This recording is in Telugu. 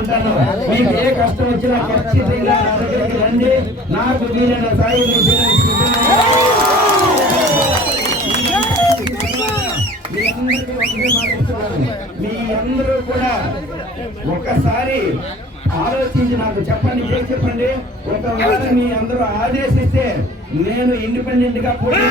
ఉంటాను. మీకు ఏ కష్టం వచ్చినా ఖచ్చితంగా నా దగ్గరికి రండి. నాకు వీలైన సాయం మీ అందరూ కూడా ఒకసారి ఆలోచించి నాకు చెప్పండి ఏం చెప్పండి? ఒకవేళ మీ అందరూ ఆదేశిస్తే నేను ఇండిపెండెంట్గా పోటీ